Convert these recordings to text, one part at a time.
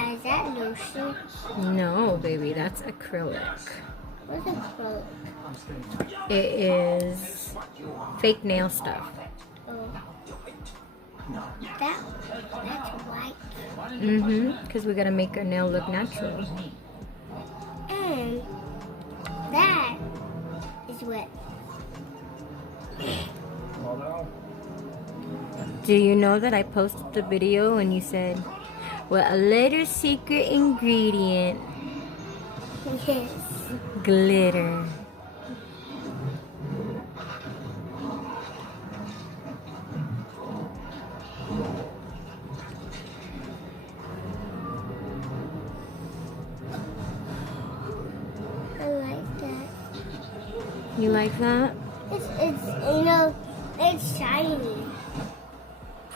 Yeah, is that lotion? No, baby, that's acrylic. What's acrylic? It is fake nail stuff. Oh. That's white. Because we gotta make our nail look natural. And that is wet. Do you know that I posted the video and you said, well, a little secret ingredient, Yes. glitter. I like that. You like that? It's it's shiny.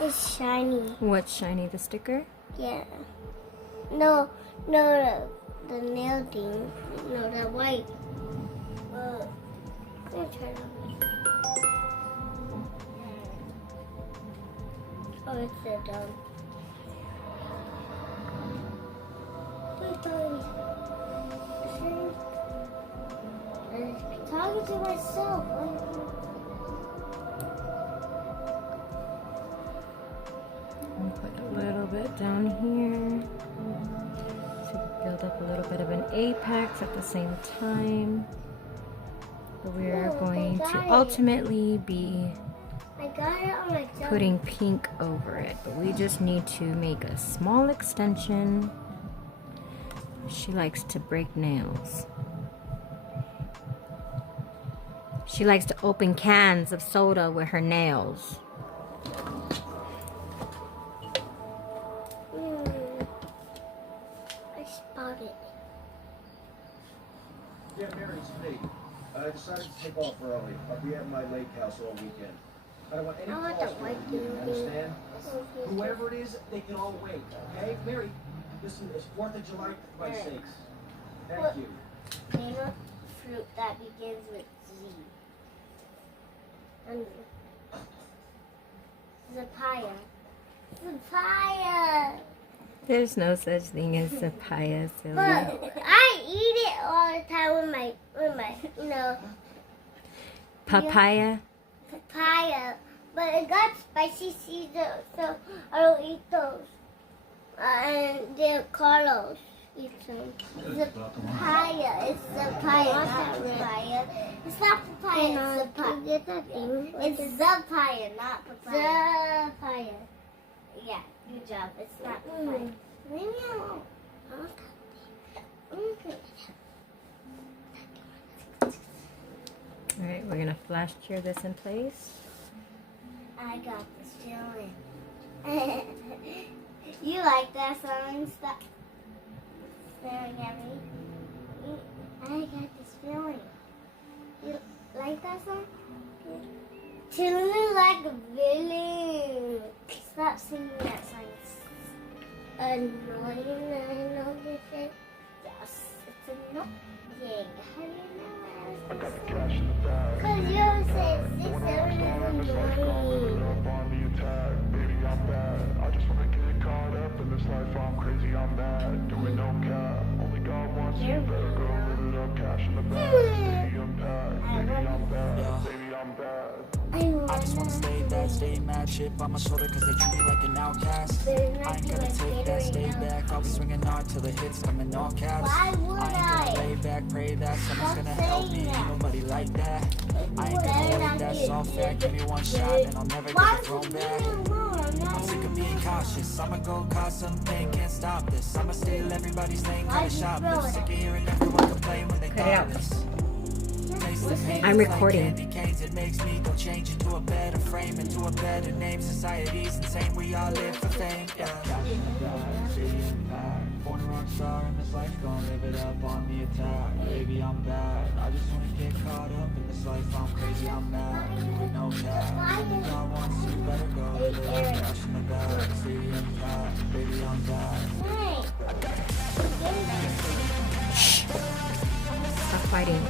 It's shiny. What's shiny, the sticker? Yeah. No, the nail thing. No, the white. I'm gonna try it on. Oh, it's so dumb. I'm talking to myself. And put a little bit down here to build up a little bit of an apex at the same time. But we are going to ultimately be I got it on myself. putting pink over it. But we just need to make a small extension. She likes to break nails. She likes to open cans of soda with her nails. I spotted it. Yeah, Mary, it's me. I decided to take off early. I'll be at my lake house all weekend. I don't want any I want calls the from white you, thing. you understand? Whoever it is, they can all wait, okay? Mary, listen, it's 4th of July, for Christ's sakes. Thank you. Name a fruit that begins with Z. Zapaya. Zapaya. There's no such thing as papaya, silly. But I eat it all the time with my, Papaya? papaya. But it got spicy seeds, so I don't eat those. And Carlos eats them. Zapaya. It's zapaya, not papaya. It's not papaya. It's zapaya. It's zapaya, not papaya. Zapaya. Yeah, good job. It's not papaya. Leave me alone. Alright, we're gonna flash cure this in place. I got this feeling. You like that song? Stop staring at me. I got this feeling. You like that song? Chilling like a villain. Stop singing that song. It's annoying. I know this is. Yes, it's annoying. How do you know? Because you said 6, 7 is annoying. I just wanna stay bad, stay mad, chip on my shoulder cause they treat me like an outcast. I ain't gonna take that, stay back, I'll be swinging hard till the hits come in all caps. Why would I ain't gonna lay back, pray that someone's gonna help me, ain't nobody like that. I ain't gonna wait, that's all fact, give me one shot and I'll never get it thrown back. I'm sick of being cautious, I'ma go cause some pain, can't stop this. I'ma steal everybody's lane, cut a shoplift. Sick of hearing everyone complain when they thoughtless. I'm recording. It makes me go change into a better frame, into a better name. Society's insane, we all live for fame. Born a rock star in this life, gon' live it up on the attack. Baby, I'm bad. I just wanna get caught up in this life. I'm crazy, I'm mad. With no cap. Everything I want, so you better go. Cash in the bag, city impact. Baby, I'm bad. Shh. Stop fighting.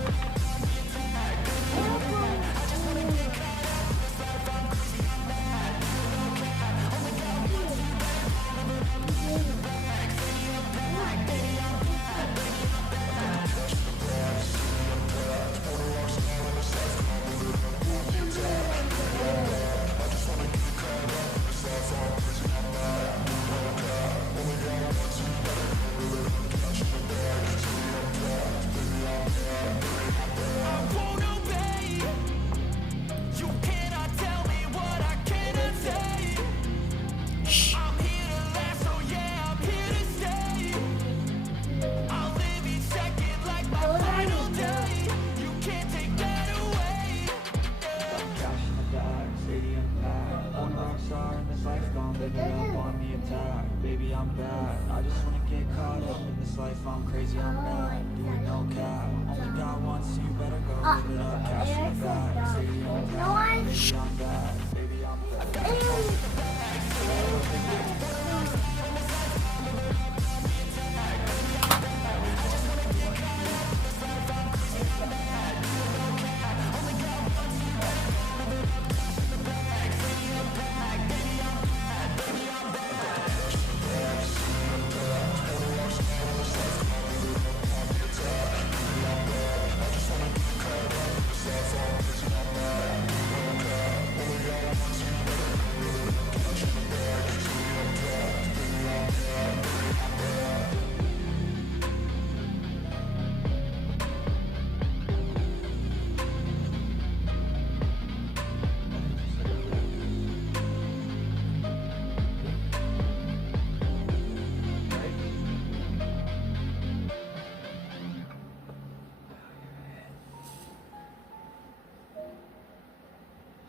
baby, I'm bad. I just wanna get caught up in this life, I'm crazy, I'm mad. Do it no cap, only got one, so you better go live it up. Cash in the bag, stadium packed. Baby, I'm bad, baby, I'm bad.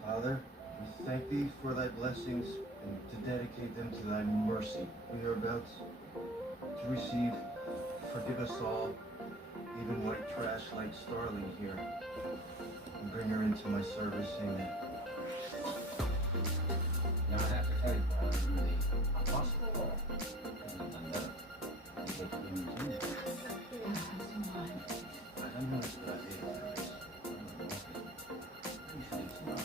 Father, we thank thee for thy blessings and to dedicate them to thy mercy. We are about to receive, forgive us all, even white trash like Starling here, and bring her into my service. Amen. Now I have to tell you, Paul, it's really impossible, Paul. Couldn't have done better. I get to be routine. I don't know it's a good idea. You should eat some more.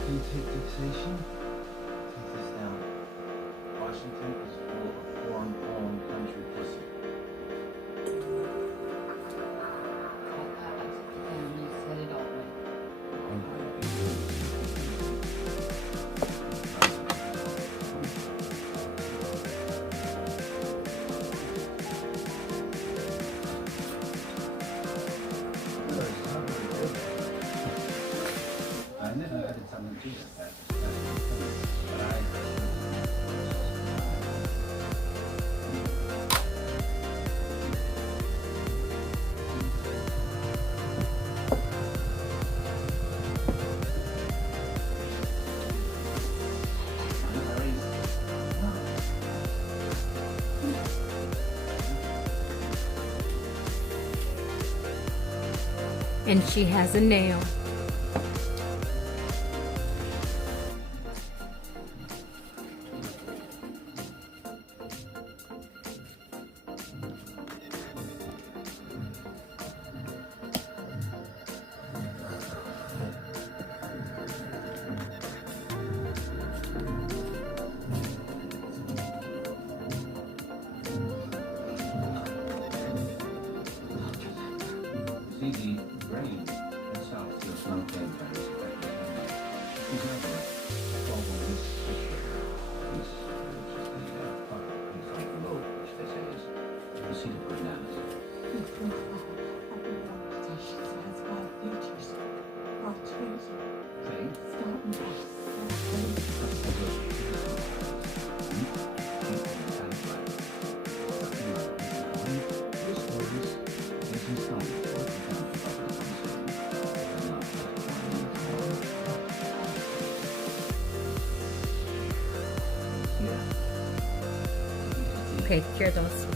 Can you take dictation? Take this down. Washington is full of foreign country pussy. You said it all right. I never had something to do with that. But I... And she has a nail. See, the brain itself feels no pain by this effect. He's never told on this picture. This, which is the prefrontal lobe, which they say is the seat of bananas. Pain? Okay, here those.